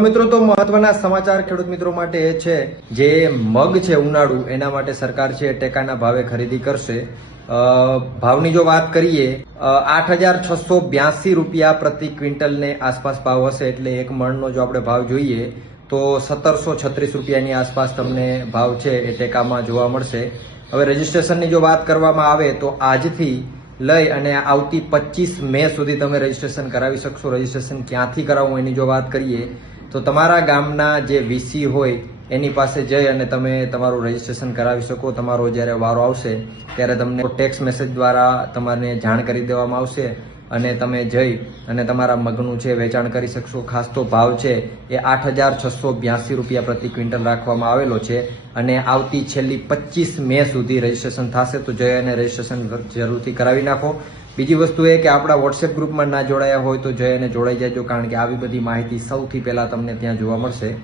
મિત્રો તો મહત્વના સમાચાર ખેડૂત મિત્રો માટે એ છે, જે મગ છે ઉનાળુ, એના માટે સરકાર છે ટેકાના ભાવે ખરીદી કરશે. ભાવની જો વાત કરીએ આઠ હજાર છસો બ્યાસી રૂપિયા પ્રતિ ક્વિન્ટલને આસપાસ ભાવ હશે એટલે એક મણનો જો આપણે ભાવ જોઈએ, તો સત્તરસો છત્રીસ રૂપિયાની આસપાસ તમને ભાવ છે એ ટેકામાં જોવા મળશે. હવે રજીસ્ટ્રેશનની જો વાત કરવામાં આવે, તો આજથી લઈ અને આવતી પચીસ મે સુધી તમે રજીસ્ટ્રેશન કરાવી શકશો. રજીસ્ટ્રેશન ક્યાંથી કરાવવું એની જો વાત કરીએ તો તમારા ગામના જે વીસી હોય એની પાસે જઈ અને તમે તમારું રજીસ્ટ્રેશન કરાવી શકો. તમારો જ્યારે વારો આવશે, ત્યારે તમને ટેક્સ મેસેજ દ્વારા તમારે જાણ કરી દેવામાં આવશે અને તમે જઈ અને તમારા મગનું છે વેચાણ કરી શકશો, ખાસ તો ભાવ છે એ આઠ હજાર છસો બ્યાસી રૂપિયા પ્રતિ ક્વિન્ટલ રાખવામાં આવેલો છે અને આવતી છેલ્લી પચીસ મે સુધી રજીસ્ટ્રેશન થશે. તો જઈ અને રજીસ્ટ્રેશન જરૂરથી કરાવી નાખો. બીજી વસ્તુ એ કે આપણા વોટ્સએપ ગ્રુપમાં ના જોડાયા હોય તો જઈ અને જોડાઈ જાજો, કારણ કે આવી બધી માહિતી સૌથી પહેલા તમને ત્યાં જોવા મળશે.